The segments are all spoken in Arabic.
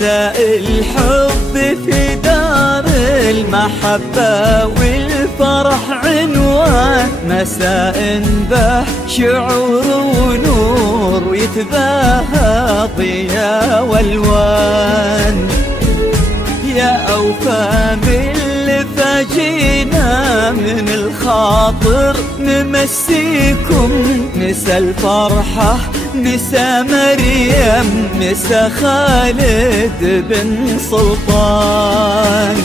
مساء الحب في دار المحبة والفرح عنوان، مساء به شعور ونور ويتباهى ضياء والوان. يا أوفى من فاجينا من الخاطر نمسيكم، مسا الفرحة مسا مريم مسا خالد بن سلطان.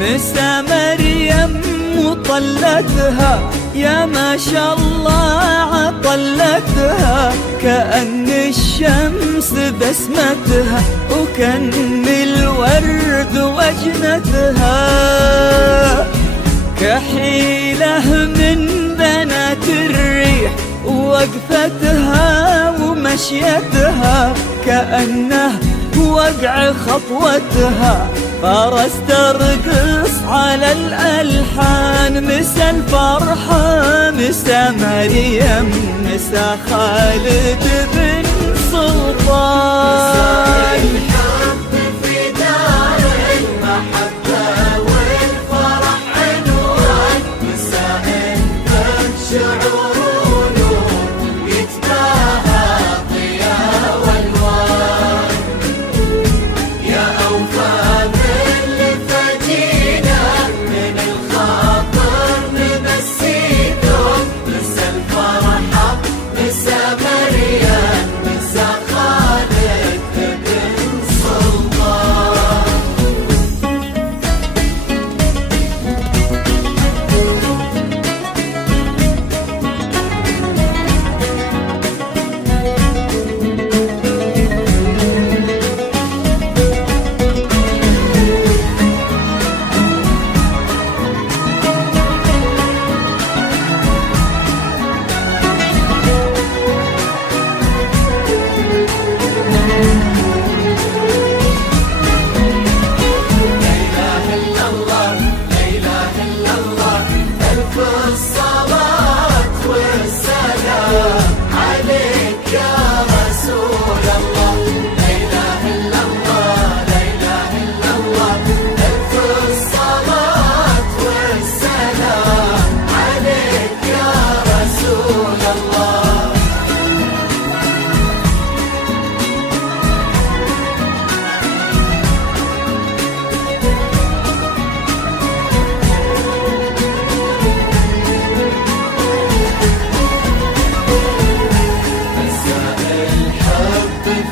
مسا مريم وطلتها يا ما شاء الله عطلتها، كأن الشمس بسمتها وكأن الورد وجنتها، كحيلة من بنات الريح ووقفتها ومشيتها، كأنه وقع خطوتها فرس ترقص على الألحان. مسا الفرحة مسا مريم مسا خالد بن سلطان. الحب في دار المحبة والفرح عنوان، مساء به شعور ونور يتباهى ضياء والوان. يا أوفى من فجينا من الخاطر نمسيكم، مسا الفرحة مسا مريم مسا خالد بن سلطان. الصلاة والسلام عليك يا رسول الله. لا إله إلا الله لا إله إلا الله، ألف الصلاة والسلام عليك يا رسول الله.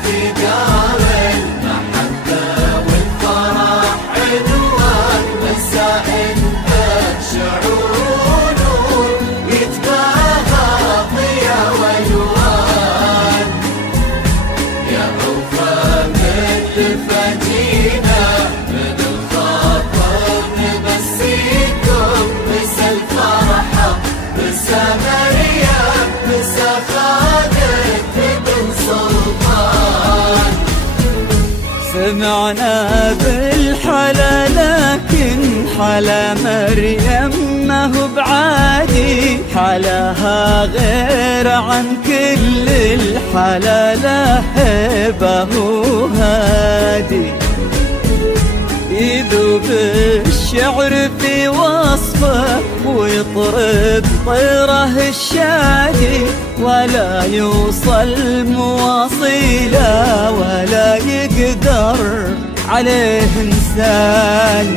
في دار المحبة والفرح عنوان، مساء به شعور ونور يتباهى ضياء والوان. يا أوفى من فجينا من الخاطر نمسيكم، مسا الفرحة مسا مريم مسا خالد بن سلطان. سمعنا بالحلا لكن حلا مريم ما هو بعادي، حلاها غير عن كل الحلا، له هبه وهادي. يذوب الشعر في وصفه ويطرب طيره الشادي، ولا يوصل مواصيله ولا يقدر عليه إنسان.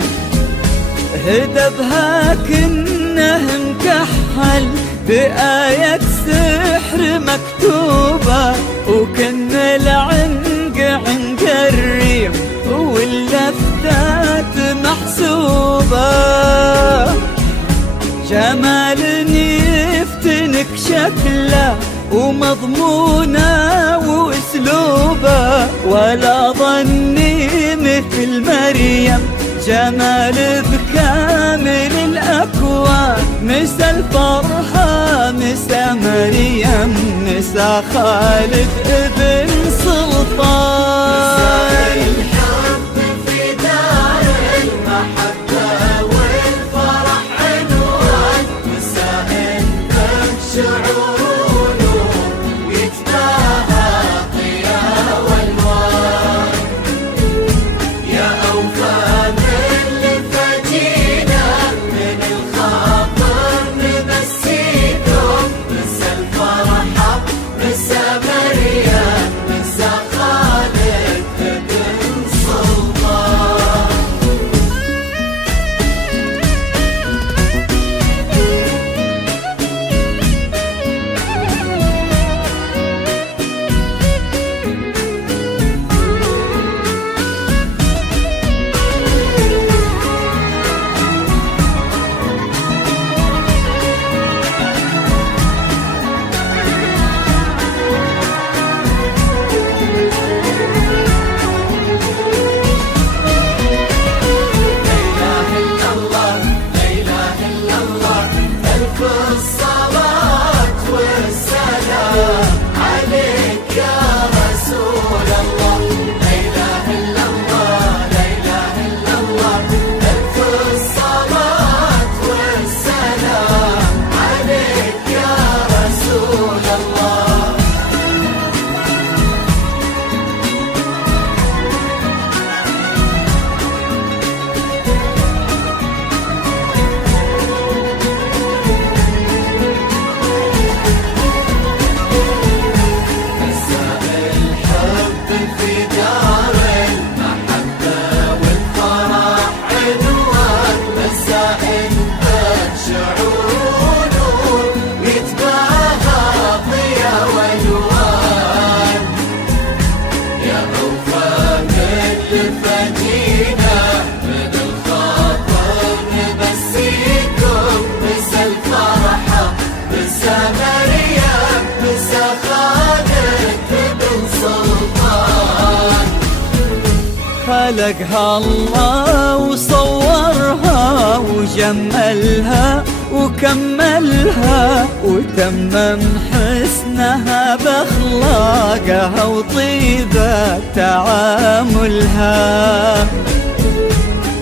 هدبها كنه مكحل بآية سحر مكتوبة، وكن العنق عنق الريم واللفتات محسوبة، جمال يفتنك شكله ومضمونه واسلوبه، ولا ظني مثل مريم جمال بكامل الأكوان. مسا الفرحة مسا مريم مسا خالد بن سلطان. الحب في دار المحبة والفرح عنوان، مساء به شعور ونور يتباهى ضياء والوان. فدينا من الخاطر نبسيكم مسا الفرحة مسا مريم مسا خالد بن سلطان. خلقها الله وصورها وجملها وكملها وتمم حسنها باخلاقها وطيبة تعاملها.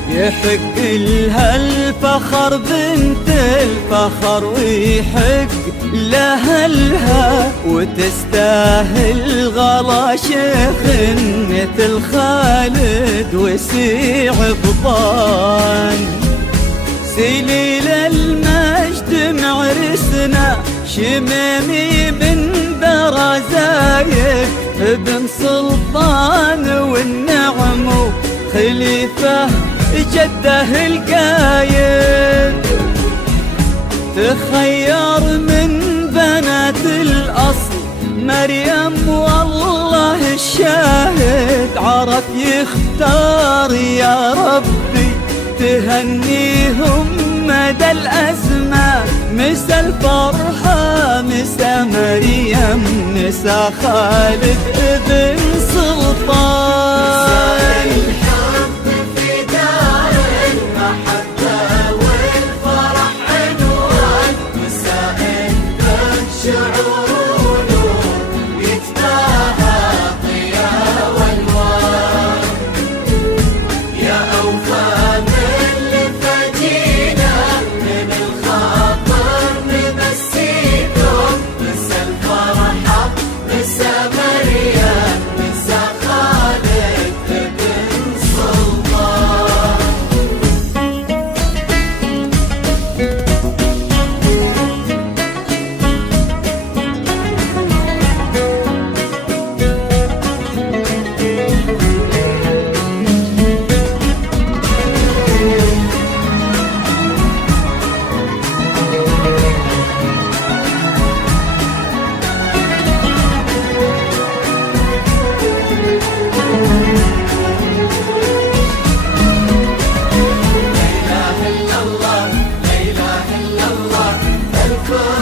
يحق لها الفخر بنت الفخر ويحق لأهلها وتستاهل غلا شيخ مثل خالد وسيع بطان. سليل المجد معرسنا شميمي بن برزايد ابن سلطان والنعم خليفة جده القايد. تخير من بنات الأصل مريم والله الشاهد عرف يختار يا ربي تهنيهم مدى الأزمان. مسا الفرحة مسا مريم مسا خالد ابن سلطان. الحب في دار المحبة والفرح عنوان مساء كان شعور يتباهى ضياء والوان. يا أوفى من لفدينا من الخاطر نبسيكم مسا الفرحة مسا مريم مسا خالد بن سلطان.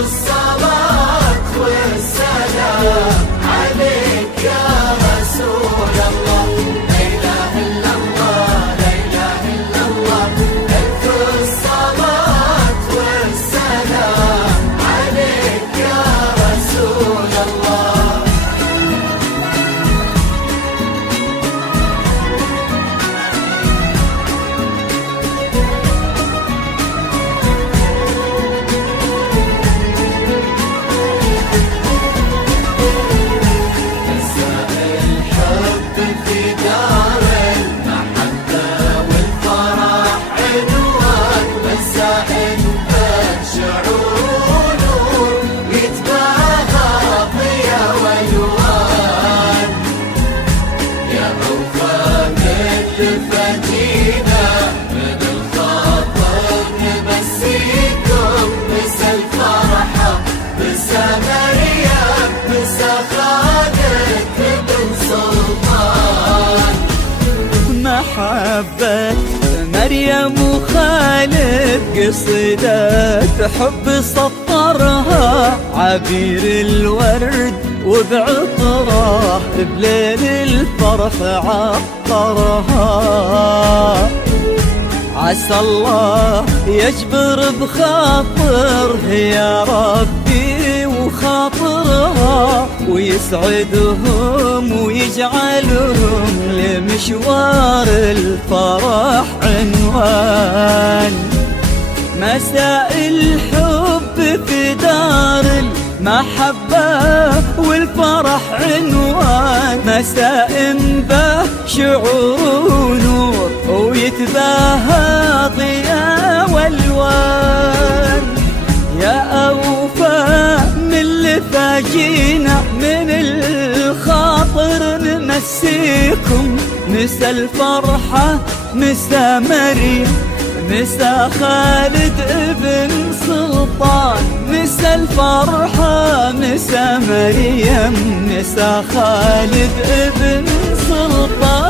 الصلاة والسلام عليك يا رسول الله. لا إله إلا الله لا إله إلا الله ألف الصلاة والسلام عليك يا رسول الله. في دار المحبة والفرح عنوان مساء كان شعور نور يتباهى ضياء والوان. يا أوفى من لفدينا من الخاطر نبسيكم مسا الفرحة مسا مريم مسا خالد بن سلطان. محبة مريم وخالد قصيدة حب سطرها عبير الورد وبعطره بليل الفرح عطرها. عسى الله يجبر بخاطره يا ربي وخاطرها ويسعدهم ويجعلهم لمشوار الفرح عنوان. مساء الحب في دار المحبة والفرح عنوان. مساء به شعور نور ويتباهى ضياء والوان. يا أوفى من لفاجينا من الخاطر نمسيكم مسا الفرحة مسا مريم مسا خالد ابن سلطان. مسا الفرحة مسا مريم مسا خالد ابن سلطان.